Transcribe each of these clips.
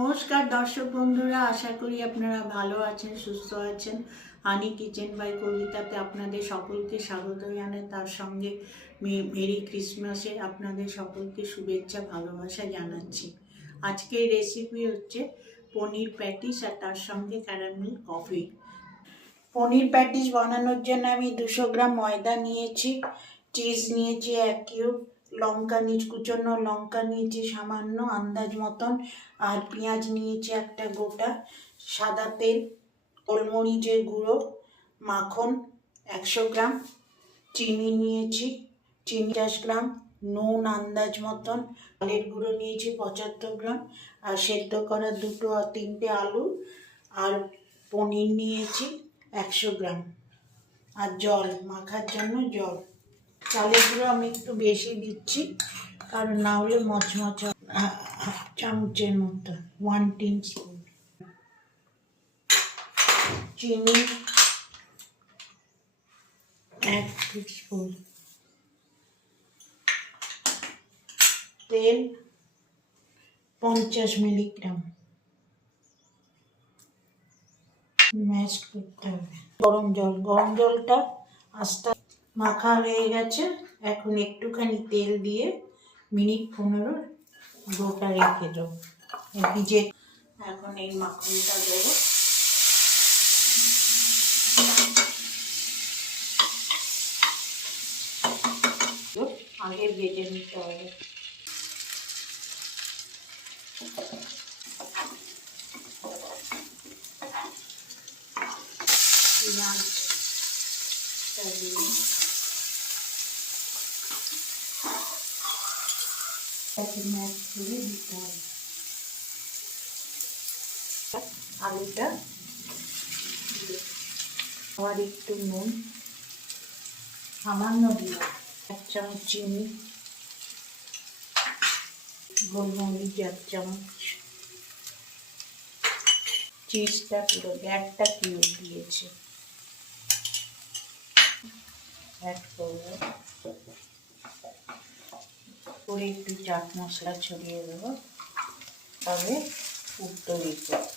নমস্কার দর্শক বন্ধুরা, আশা করি আপনারা ভালো আছেন, সুস্থ আছেন। হানি কিচেন বাই কবিতাতে আপনাদের সকলকে স্বাগত জানাই। তার সঙ্গে মেরি ক্রিসমাসে আপনাদের সকলকে শুভেচ্ছা, ভালোবাসা জানাচ্ছি। আজকের রেসিপি হচ্ছে পনির প্যাটিস আর তার সঙ্গে ক্যারামেল কফি পনির প্যাটিস বানানোর জন্য আমি দুশো গ্রাম ময়দা নিয়েছি চিজ নিয়েছি এক কিউব লঙ্কা নিচ কুচনো, লঙ্কা নিয়েছি সামান্য আন্দাজ মতন, আর পেঁয়াজ নিয়েছি একটা গোটা সাদা তেল, গোলমরিচের গুঁড়ো, মাখন একশো গ্রাম, চিনি নিয়েছি, চিনি দশ গ্রাম, নুন আন্দাজ মতন চালের গুঁড়ো নিয়েছি পঁচাত্তর গ্রাম, আর সেদ্ধ করা দুটো আর তিনটে আলু, আর পনির নিয়েছি একশো গ্রাম, আর জল, মাখার জন্য জল। চালের গুঁড়ো আমি একটু বেশি দিচ্ছি, কারণ না হলে মচমচ হয়। হা- হাফ চামচের মতো ওয়ান টিন স্পুন চিনি, এক স্পুন তেল, পঞ্চাশ মিলিগ্রাম। ম্যাশ করতে হবে। গরম জল, গরম জলটা আস্তে মাখা হয়ে গেছে। এখন একটুখানি তেল দিয়ে মিনিট পনেরো গোটা রেখে দেবো। ভিজে এখন এই মাখনটা দেবো। আগে ভেজে নিতে হবে। পেঁয়াজটা আলুটা আবার একটু নুন, সামান্য দিলাম এক চামচ চিনি, গোলমরিচ এক চামচ চিজটা পুরো একটা কিউব দিয়েছে। অ্যাড করব করে একটু চাট মশলা ছড়িয়ে দেবো। তবে পুর তৈরি করব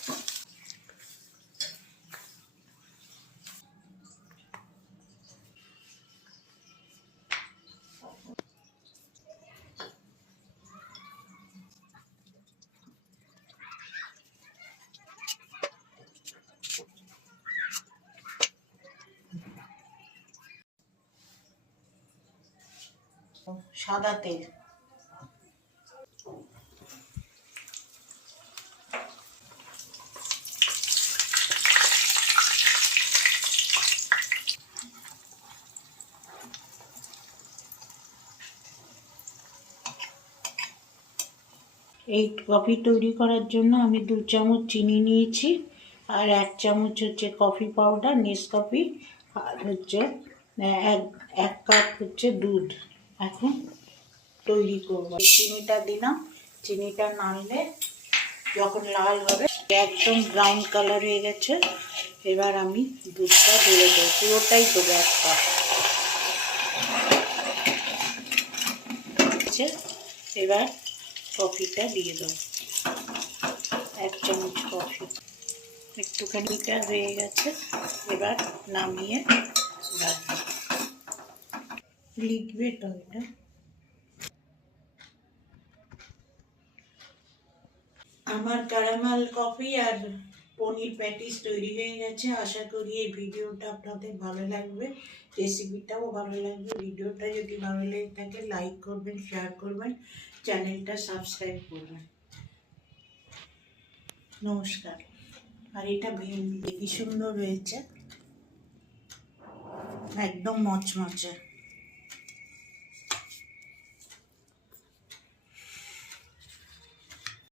সাদা তেল। এই কফি তৈরি করার জন্য আমি দু চামচ চিনি নিয়েছি আর এক চামচ হচ্ছে কফি পাউডার নেসকফি আর হচ্ছে এক এক কাপ হচ্ছে দুধ। এখন তৈরি করব। চিনিটা দিলাম। চিনিটা নাড়লে যখন লাল হবে, একদম ব্রাউন কালার হয়ে গেছে, এবার আমি দুধটা দিয়ে দেবো। পুরোটাই দেবো এক কাপ এবার কফিটা দিয়ে দেবো এক চামচ কফি। একটুখানিটা হয়ে গেছে, এবার নামিয়ে রাখব। লিখবে তো আমার ক্যারামেল কফি আর পনির প্যাটিস তৈরি হয়ে গেছে। আশা করি এই ভিডিওটা আপনাদের ভালো লাগবে। রেসিপিটাও ভালো লাগবে। ভিডিওটা যদি ভালো লেগে থাকে লাইক করবেন শেয়ার করবেন, চ্যানেলটা সাবস্ক্রাইব করবেন। নমস্কার। আর এটা ভে- কি সুন্দর হয়েছে। একদম মচমচে।